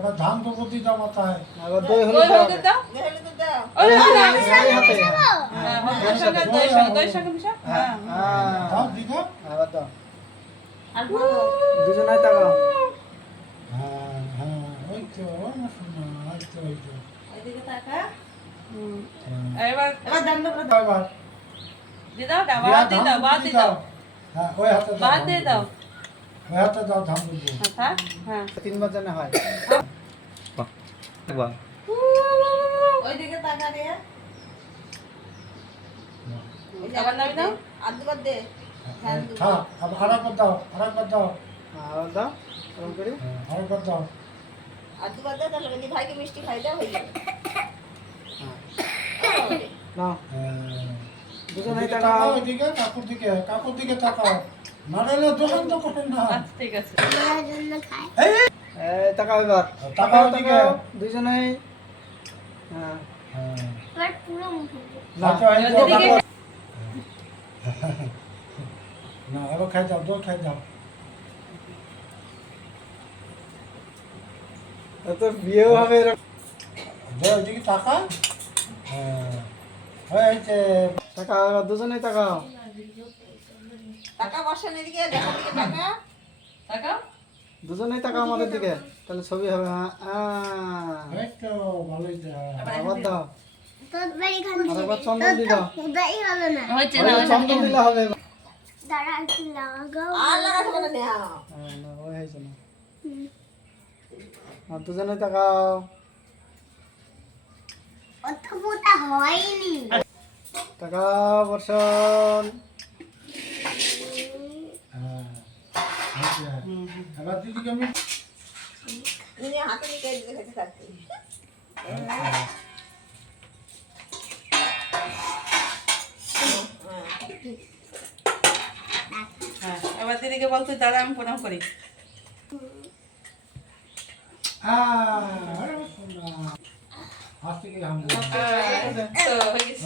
এবার ধান তো প্রতি দাও মাথায়। আবার দই হলুদ দাও। দাও দিদা। আবার দাও। দুজনাই তাকাও। হ্যাঁ হ্যাঁ ওই তো না শোনা ওই তো ওই তো। এবার এবার দিয়ে দাও বাদ দিয়ে দাও হ্যাঁ ওই হাতে দাও। বাদ দিয়ে দাও ওই হাতে দাও ধান দেবো। থাক হ্যাঁ তিনবার জানা হয়। বাহ। ওইদিকে তাকা রে আবার নামি দাও আদুবার দে থাক আরেকবার দাও আরেকবার দাও। আবার দাও। এরকম করি। আরেকবার দাও। আদুবার দে তাহলে যদি ভাইকে মিষ্টি খাই দাও হয়ে যাবে নাও। হ্যাঁ। দুজনাই ওদিকে তাকাও। তাকাও, ওইদিকে কাকুর দিকে তাকাও। নাড়ালে দোকান তো করেন না। আচ্ছা ঠিক আছে এই এই তাকাও এবার। তাকাও ওদিকে। দুজনাই। হ্যাঁ। হ্যাঁ। না। আচ্ছা, এই তো ওদিকে। তাকাও। না এবার খাই যাও দোল খাই যাও। তো বিয়েও হবে এরকম। দোল ওইদিকে তাকা। হ্যাঁ হয়েছে। তাকাও এবার দুজনেই তাকাও। টাকা বসান এদিকে দেখার দিকে টাকা তাকাও দুজনেই তাকাও আমাদের দিকে। তাহলে ছবি হবে। হ্যাঁ। এই তো ভালোই যা। আবার দাও। আরেকবার চন্দন দি দাও। হয়েছে না ওই চন্দন দিলে হবে। আর লাগাতে পারে না হ্যাঁ, না ওই হয়েছে না। আর দুজনেই তাকাও। তাকাও বর্ষণ। হ্যাঁ হয়েছে। এবার দিদিকে আমি উনি হাতে নিয়ে কেটে খেতে থাকতে হ্যাঁ এবার দিদিকে বল তুই দাদা আমি প্রণাম করি আজ থেকে আমি তো হয়ে গেছে